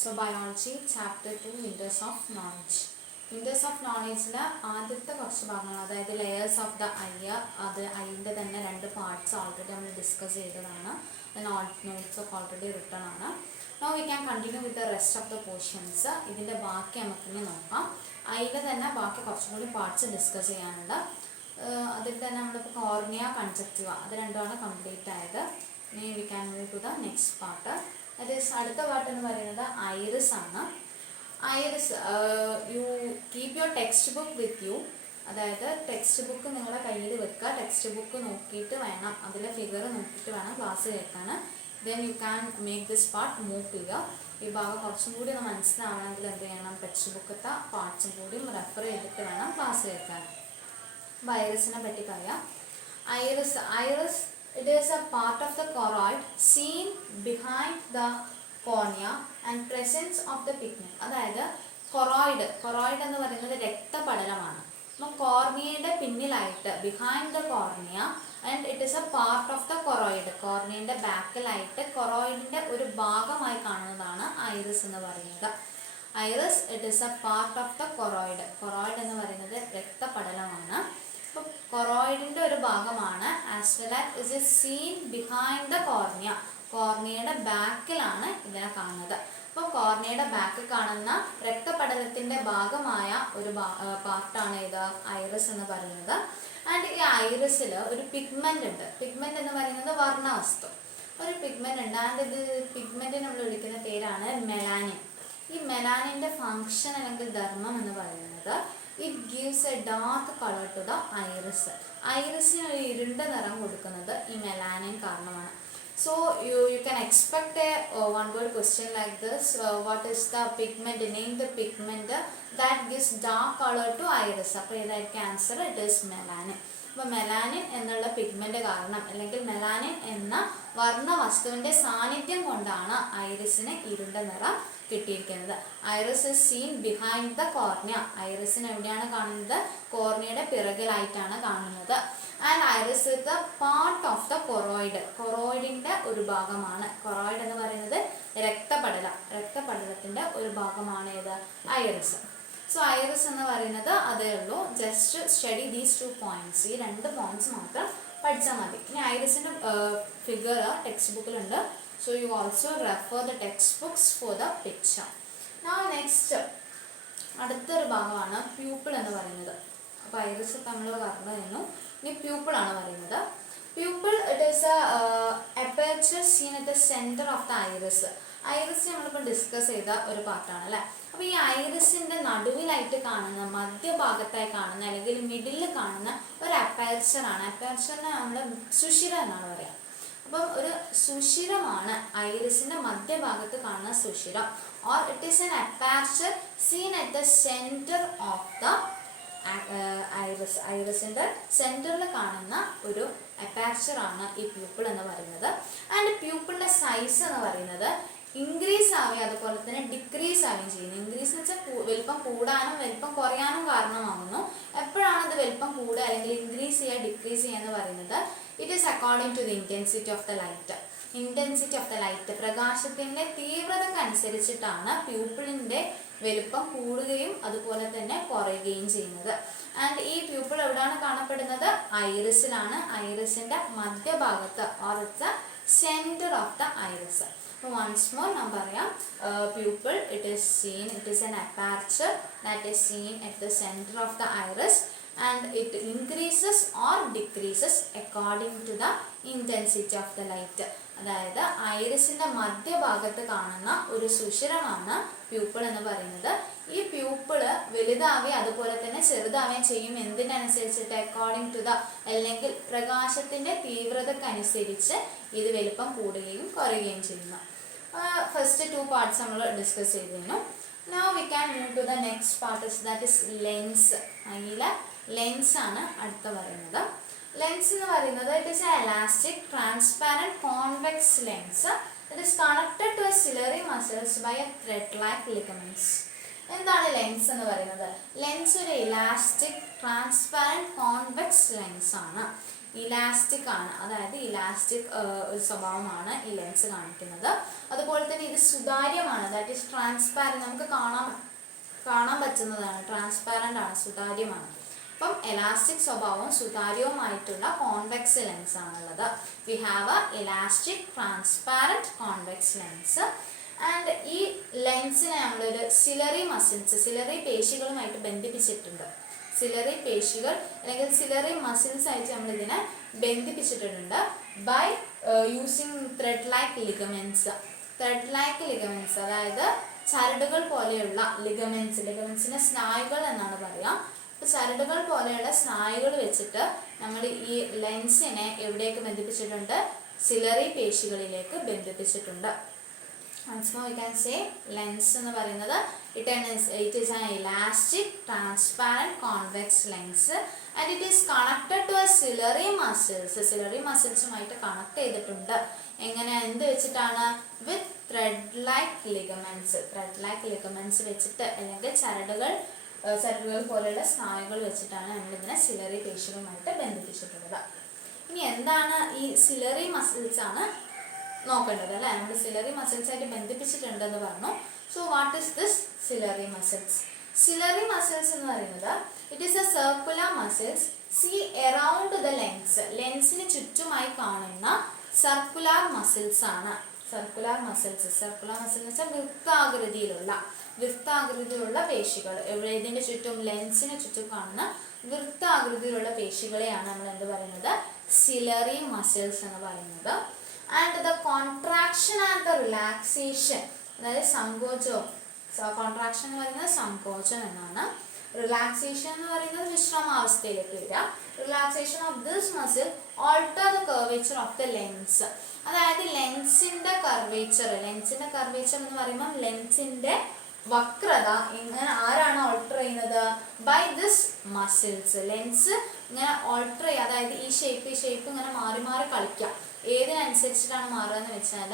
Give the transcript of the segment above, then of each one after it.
So biology chapter 2 Winters of Knowledge. Winters of Knowledge ആദ്യത്തെ കുറച്ച് ഭാഗങ്ങൾ അതായത് ലെയേഴ്സ് ഓഫ് ദ ഐ അത് ഐൻ്റെ തന്നെ രണ്ട് പാർട്സ് ഓൾറെഡി നമ്മൾ ഡിസ്കസ് ചെയ്തതാണ്. നോട്ട്സ് ഒക്കെ ഓൾറെഡി റിട്ടൺ ആണ്. Now we can continue with the rest of the portions. ഇതിൻ്റെ ബാക്കി നമുക്കിനി നോക്കാം. ഐയിലെ തന്നെ ബാക്കി കുറച്ചും കൂടി പാർട്സ് ഡിസ്കസ് ചെയ്യാനുണ്ട്. അതിൽ തന്നെ നമ്മളിപ്പോൾ കോർണിയ കൺജക്റ്റീവ അത് രണ്ടുമാണ് കംപ്ലീറ്റ് ആയത്. ഇനി we can move to the next part. അത് അടുത്ത പാർട്ട് എന്ന് പറയുന്നത് ഐറിസ് ആണ്. Iris you keep your textbook with you. അതായത് ടെക്സ്റ്റ് ബുക്ക് നിങ്ങളുടെ കയ്യിൽ വെക്കുക. ടെക്സ്റ്റ് ബുക്ക് നോക്കിയിട്ട് വേണം, അതിലെ ഫിഗർ നോക്കിയിട്ട് വേണം ക്ലാസ് കേൾക്കാൻ. Then you can make this part move ചെയ്യുക. ഈ ഭാഗം കുറച്ചും കൂടി ഒന്ന് മനസ്സിലാവണമെങ്കിൽ എന്ത് ചെയ്യണം, ടെക്സ്റ്റ് ബുക്കത്തെ പാർട്സും കൂടി റെഫർ ചെയ്തിട്ട് വേണം ക്ലാസ് കേൾക്കാൻ. അപ്പോൾ ഐറിസിനെ പറ്റി പറയാം. Iris it is a part of the choroid seen behind the cornea and presence of the pigment. അതായത് കൊറോയിഡ് എന്ന് പറയുന്നത് രക്തപടലമാണ്. അപ്പോൾ കോർണിയയുടെ പിന്നിലായിട്ട് behind the cornea and it is a part of the choroid. കോർണിയയുടെ ബാക്കിലായിട്ട് കൊറോയിഡിൻ്റെ ഒരു ഭാഗമായി കാണുന്നതാണ് ഐറിസ് എന്ന് പറയുന്നത്. Iris it is a part of the choroid. Choroid എന്ന് പറയുന്നത് രക്തപടലമാണ്. കൊറോയിഡിന്റെ ഒരു ഭാഗമാണ്. As well as it is seen behind the cornea. കോർണിയയുടെ ബാക്കിലാണ് ഇതിനെ കാണുന്നത്. അപ്പോൾ കോർണിയയുടെ ബാക്കിൽ കാണുന്ന രക്തപടലത്തിന്റെ ഭാഗമായ ഒരു പാർട്ടാണ് ഇത് ഐറിസ് എന്ന് പറയുന്നത്. ആൻഡ് ഈ ഐറിസിൽ ഒരു പിഗ്മെന്റ് ഉണ്ട്. പിഗ്മെന്റ് എന്ന് പറയുന്നത് വർണ്ണവസ്തു. ഒരു പിഗ്മെന്റ് ഉണ്ട്. ആൻഡ് ഇത് പിഗ്മെന്റ് നമ്മൾ വിളിക്കുന്ന പേരാണ് മെലാനിൻ. ഈ മെലാനിന്റെ ഫങ്ഷൻ അല്ലെങ്കിൽ ധർമ്മം എന്ന് പറയുന്നത് it gives a dark color to the iris. ഐറിസിന് ഒരു ഇരുണ്ട നിറം കൊടുക്കുന്നത് ഈ മെലാനിൻ കാരണമാണ്. So you can expect a one word question like this. What is the pigment? Name the pigment that gives dark color to iris. അപ്പോൾ ഇതായിരിക്കും answer. It is melanin. അപ്പോൾ melanin എന്നുള്ള പിഗ്മെന്റ് കാരണം അല്ലെങ്കിൽ മെലാനിൻ എന്ന വർണ്ണ വസ്തുവിന്റെ സാന്നിധ്യം കൊണ്ടാണ് ഐറിസിന് ഇരുണ്ട നിറം കിട്ടിയിരിക്കുന്നത്. Iris is seen behind the cornea. ഐറിസിന് എവിടെയാണ് കാണുന്നത്? കോർണിയയുടെ പിറകിലായിട്ടാണ് കാണുന്നത്. And iris is the part of the choroid. കൊറോയിഡിന്റെ ഒരു ഭാഗമാണ്. കൊറോയിഡ് എന്ന് പറയുന്നത് രക്തപടലത്തിന്റെ ഒരു ഭാഗമാണ് ഏത്? ഐറിസ്. സോ ഐറിസ് എന്ന് പറയുന്നത് അതേ ഉള്ളൂ. Just study these 2 points. ഈ 2 പോയിന്റ്സ് മാത്രം പഠിച്ചാൽ മതി. ഇനി ഐറിസിന്റെ ഫിഗർ ടെക്സ്റ്റ് ബുക്കിലുണ്ട്. So you also refer the textbooks for the picture. Now next അടുത്തൊരു ഭാഗമാണ് പ്യൂപ്പിൾ എന്ന് പറയുന്നത്. അപ്പോൾ ഐറിസ് നമ്മൾ പറഞ്ഞു. ഇനി പ്യൂപ്പിൾ ആണ് പറയുന്നത്. Pupil it is aperture seen at the centre of the iris. Iris നമ്മളിപ്പോൾ ഡിസ്കസ് ചെയ്ത ഒരു പാർട്ടാണ് അല്ലേ. അപ്പോൾ ഈ ഐറിസിന്റെ നടുവിലായിട്ട് കാണുന്ന, മധ്യഭാഗത്തായി കാണുന്ന അല്ലെങ്കിൽ മിഡിൽ കാണുന്ന ഒരു അപ്പേർച്ചറാണ്. അപ്പേർച്ചറിനെ നമ്മൾ സുഷിരം എന്നാണ് പറയുക. അപ്പം ഒരു സുഷിരമാണ് ഐറിസിന്റെ മധ്യഭാഗത്ത് കാണുന്ന സുഷിരം. Or it is an aperture seen at the centre of the iris. ഐറിസിന്റെ സെന്ററിൽ കാണുന്ന ഒരു അപ്പേർച്ചർ ആണ് ഈ പ്യൂപ്പിൾ എന്ന് പറയുന്നത്. ആൻഡ് പ്യൂപ്പിളിന്റെ സൈസ് എന്ന് പറയുന്നത് ഇൻക്രീസ് ആവുകയും അതുപോലെ തന്നെ ഡിക്രീസ് ആവുകയും ചെയ്യുന്നു. ഇൻക്രീസ് എന്ന് വെച്ചാൽ വലിപ്പം കൂടാനും വലിപ്പം കുറയാനും കാരണമാകുന്നു. എപ്പോഴാണ് ഇത് വലിപ്പം കൂടുക അല്ലെങ്കിൽ ഇൻക്രീസ് ചെയ്യുക ഡിക്രീസ് ചെയ്യുക എന്ന് പറയുന്നത്? It is according to the intensity of the light. Intensity of the light, പ്രകാശത്തിന്റെ തീവ്രതക്കനുസരിച്ചിട്ടാണ് പ്യൂപ്പിളിന്റെ വലിപ്പം കൂടുകയും അതുപോലെ തന്നെ കുറയുകയും ചെയ്യുന്നത്. ആൻഡ് ഈ പ്യൂപ്പിൾ എവിടെയാണ് കാണപ്പെടുന്നത്? ഐറിസിലാണ്. ഐറിസിന്റെ മധ്യഭാഗത്ത് or it's centre of the iris. Once more ഞാൻ പറയാം. Pupil it is an aperture that is seen at the center of the iris and it increases or decreases according to the intensity of the light. അതായത് ഐറിസിന്റെ മധ്യഭാഗത്ത് കാണുന്ന ഒരു സുഷിരമാണ് pupil എന്ന് പറയുന്നത്. ഈ pupil വലുതാവുകയും അതുപോലെ തന്നെ ചെറുതാവുകയും ചെയ്യും. എന്തിനനുസരിച്ചിട്ട്? അക്കോർഡിംഗ് ടു ദ അല്ലെങ്കിൽ പ്രകാശത്തിന്റെ തീവ്രതക്കനുസരിച്ച് ഇത് വലിപ്പം കൂടുകയും കുറയുകയും ചെയ്യുന്നു. ഫസ്റ്റ് 2 പാർട്സ് നമ്മൾ ഡിസ്കസ് ചെയ്തിരുന്നു. Now we can move to the next part, that is lens. അതിലെ ലെൻസ് ആണ് അടുത്ത പറയുന്നത്. ലെൻസ് എന്ന് പറയുന്നത് it is a elastic transparent convex lens. It is connected to a ciliary muscles by a thread like ligaments. എന്താണ് lens എന്ന് പറയുന്നത്? Lens ഒരു ഇലാസ്റ്റിക് ട്രാൻസ്പാരന്റ് കോൺവെക്സ് ലെൻസ് ആണ്. ഇലാസ്റ്റിക് ആണ്, അതായത് ഇലാസ്റ്റിക് ഒരു സ്വഭാവമാണ് ഈ ലെൻസ് കാണിക്കുന്നത്. അതുപോലെ തന്നെ ഇത് ഇത് സുതാര്യമാണ്, ദാറ്റ് ഈസ് ട്രാൻസ്പാരൻറ്റ്, നമുക്ക് കാണാൻ പറ്റുന്നതാണ്, ട്രാൻസ്പാരൻ്റ് ആണ്, സുതാര്യമാണ്. അപ്പം എലാസ്റ്റിക് സ്വഭാവവും സുതാര്യവുമായിട്ടുള്ള കോൺവെക്സ് ലെൻസ് ആണുള്ളത്. We have A elastic transparent convex lens. And ഈ ലെൻസിനെ നമ്മളൊരു സിലറി മസിൽസ്, സിലറി പേശികളുമായിട്ട് ബന്ധിപ്പിച്ചിട്ടുണ്ട്. സിലറി പേശികൾ അല്ലെങ്കിൽ സിലറി മസിൽസ് ആയിട്ട് നമ്മൾ ഇതിനെ ബന്ധിപ്പിച്ചിട്ടുണ്ട് by using thread like ligaments. Thread like ligaments അതായത് ചരടുകൾ പോലെയുള്ള ലിഗമെന്റ്സിനെ സ്നായുകൾ എന്നാണ് പറയുക. അപ്പോൾ ചരടുകൾ പോലെയുള്ള സ്നായുകൾ വെച്ചിട്ട് നമ്മൾ ഈ ലെൻസിനെ എവിടേക്ക് ബന്ധിപ്പിച്ചിട്ടുണ്ട്? സിലറി പേശികളിലേക്ക് ബന്ധിപ്പിച്ചിട്ടുണ്ട്. Once more we can say lens എന്ന് പറയുന്നത് it is an elastic transparent convex lens and it is connected to a ciliary muscles. Ciliary musclesമായിട്ട് കണക്ട് ചെയ്തിട്ടുണ്ട്. എങ്ങനെ, എന്ത് വെച്ചിട്ടാണ്? With thread like ligaments. Thread like ligaments വെച്ചിട്ട് അല്ലെങ്കിൽ ചരടുകൾ പോലെയുള്ള സ്നായുകൾ വെച്ചിട്ടാണ് നമ്മളിതിനെ സിലറി പേശികളുമായിട്ട് ബന്ധിപ്പിച്ചിട്ടുള്ളത്. ഇനി എന്താണ് ഈ സിലറി മസിൽസ് ആണ് നോക്കേണ്ടത് അല്ലേ? നമ്മൾ സിലറി മസിൽസ് ആയിട്ട് ബന്ധിപ്പിച്ചിട്ടുണ്ടെന്ന് പറഞ്ഞു. So what is this ciliary muscles? Ciliary muscles എന്ന് പറയുന്നത് it is a circular muscles see around the lens. ലെൻസിന് ചുറ്റുമായി കാണുന്ന സർക്കുലർ മസിൽസ് ആണ്. സർക്കുലർ മസിൽസ് എന്ന് വെച്ചാൽ വൃത്താകൃതിയിലുള്ള പേശികൾ. ഇതിന്റെ ചുറ്റും, ലെൻസിന് ചുറ്റും കാണുന്ന വൃത്താകൃതിയിലുള്ള പേശികളെയാണ് നമ്മൾ എന്ത് പറയുന്നത്? സിലറി മസിൽസ് എന്ന് പറയുന്നത്. And the contraction and the relaxation, അതായത് സങ്കോചം. കോൺട്രാക്ഷൻ എന്ന് പറയുന്നത് സങ്കോചം എന്നാണ്. റിലാക്സേഷൻ എന്ന് പറയുന്നത് വിശ്രമാവസ്ഥയിലേക്ക് വരിക. Relaxation of this muscle alter the curvature of the lens. അതായത് ലെൻസിന്റെ കർവേച്ചർ എന്ന് പറയുമ്പോൾ ലെൻസിന്റെ വക്രത ഇങ്ങനെ ആരാണ് ഓൾട്ടർ ചെയ്യുന്നത്? By this muscles. ലെൻസ് ഇങ്ങനെ ഓൾട്ടർ ചെയ്യുക, അതായത് ഈ ഷേപ്പ് ഇങ്ങനെ മാറി മാറി കളിക്കാം. ഏതിനനുസരിച്ചിട്ടാണ് മാറുക എന്ന് വെച്ചാൽ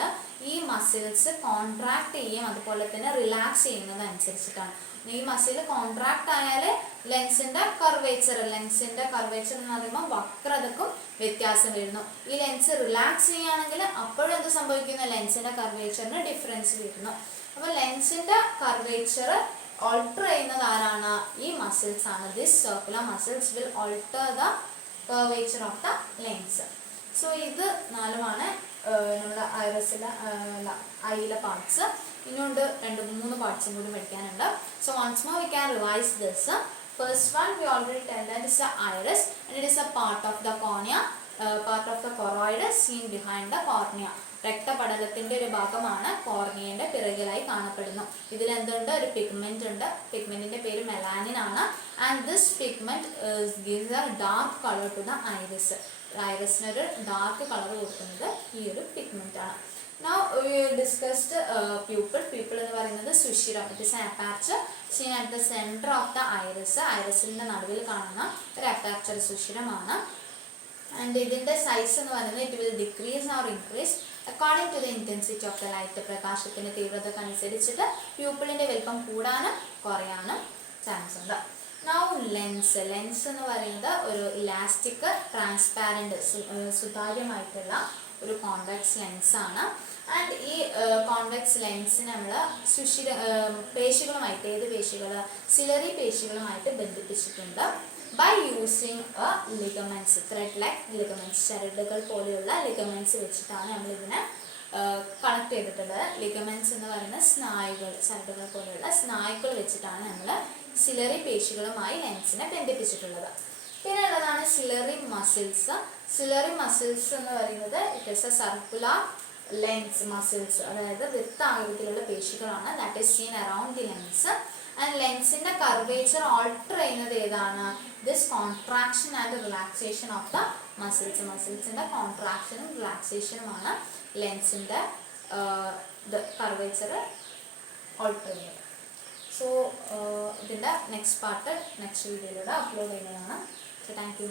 ഈ മസിൽസ് കോൺട്രാക്ട് ചെയ്യും, അതുപോലെ തന്നെ റിലാക്സ് ചെയ്യുന്നത് അനുസരിച്ചിട്ടാണ്. ഈ മസിൽ കോൺട്രാക്ട് ആയാൽ ലെൻസിന്റെ കർവേച്ചർ എന്ന് പറയുമ്പോൾ വക്രതക്കും വ്യത്യാസം വരുന്നു. ഈ ലെൻസ് റിലാക്സ് ചെയ്യുകയാണെങ്കിൽ അപ്പോഴും എന്ത് സംഭവിക്കുന്നു? ലെൻസിന്റെ കർവേച്ചറിന് ഡിഫറൻസ് വരുന്നു. അപ്പോൾ ലെൻസിന്റെ കർവേച്ചർ ഓൾട്ടർ ചെയ്യുന്നത് ആരാണ്? ഈ മസിൽസ് ആണ്. This circular muscles will alter the curvature of the lens. So ഇത് നാലുമാണ് നമ്മുടെ ഐയിലെ പാർട്സ്. ഇനിയുണ്ട് 2-3 പാർട്സും കൂടി പഠിക്കാനുണ്ട്. So once more we can revise this. First one we already tell that is the iris and it is a part of the cornea, part of the choroid seen behind the cornea. രക്തപടലത്തിന്റെ ഒരു ഭാഗമാണ് കോർണിയയുടെ പിറകിലായി കാണപ്പെടുന്നു. ഇതിൽ എന്തുണ്ട്? ഒരു pigment ഉണ്ട്. പിഗ്മെന്റിന്റെ പേര് melanin ആണ്. And this pigment gives a dark color to the iris. ഐറിസിന് ഒരു ഡാർക്ക് കളർ കൊടുക്കുന്നത് ഈ ഒരു പിഗ്മെന്റ് ആണ്. Now we discussed pupil. Pupil എന്ന് പറയുന്നത് സുഷിരം. It is an aperture seen at the center of the iris. ഐറിസിന്റെ നടുവിൽ കാണുന്ന ഒരു അപ്പർച്ചർ സുഷിരമാണ്. ആൻഡ് ഇതിന്റെ സൈസ് എന്ന് പറയുന്നത് it will decrease or increase according to the intensity of the light. പ്രകാശത്തിന്റെ തീവ്രതക്ക് അനുസരിച്ചിട്ട് പ്യൂപ്പിളിന്റെ വലിപ്പം കൂടാനും കുറയാനും ചാൻസ് ഉണ്ട്. Now ലെൻസ് എന്ന് പറയുന്നത് ഒരു ഇലാസ്റ്റിക് ട്രാൻസ്പാരന്റ് സുതാര്യമായിട്ടുള്ള ഒരു കോൺവെക്സ് ലെൻസ് ആണ്. ആൻഡ് ഈ കോൺവെക്സ് ലെൻസ് നമ്മൾ പേശികളുമായിട്ട്, ഏത് പേശികൾ? സിലറി പേശികളുമായിട്ട് ബന്ധിപ്പിച്ചിട്ടുണ്ട് by using ligaments, thread like ligaments. ചരടുകൾ പോലെയുള്ള ലിഗമെന്റ്സ് വെച്ചിട്ടാണ് നമ്മളിതിനെ കണക്ട് ചെയ്തിട്ടുള്ളത്. ലിഗമെന്റ്സ് എന്ന് പറയുന്ന സ്നായുകൾ, ചരടുകൾ പോലെയുള്ള സ്നായുകൾ വെച്ചിട്ടാണ് നമ്മൾ സിലറി പേശികളുമായി ലെൻസിനെ ബന്ധിപ്പിച്ചിട്ടുള്ളത്. പിന്നെ ഉള്ളതാണ് സിലറി മസിൽസ്. സിലറി മസിൽസ് എന്ന് പറയുന്നത് it is a circular lens muscles, അതായത് വൃത്താകൃതിയിലുള്ള പേശികളാണ്. That is seen around the lens. And ലെൻസിന്റെ കർവേച്ചർ ഓൾട്ടർ ചെയ്യുന്നത് ഏതാണ്? This contraction and relaxation of the muscles. മസിൽസിന്റെ കോൺട്രാക്ഷനും റിലാക്സേഷനുമാണ് ലെൻസിന്റെ കർവേച്ചർ ഓൾട്ടർ ചെയ്യുന്നത്. സോ ഇതിൻ്റെ നെക്സ്റ്റ് പാർട്ട് നെക്സ്റ്റ് വീഡിയോയിലൂടെ അപ്ലോഡ് ചെയ്യുന്നതാണ്. So thank U.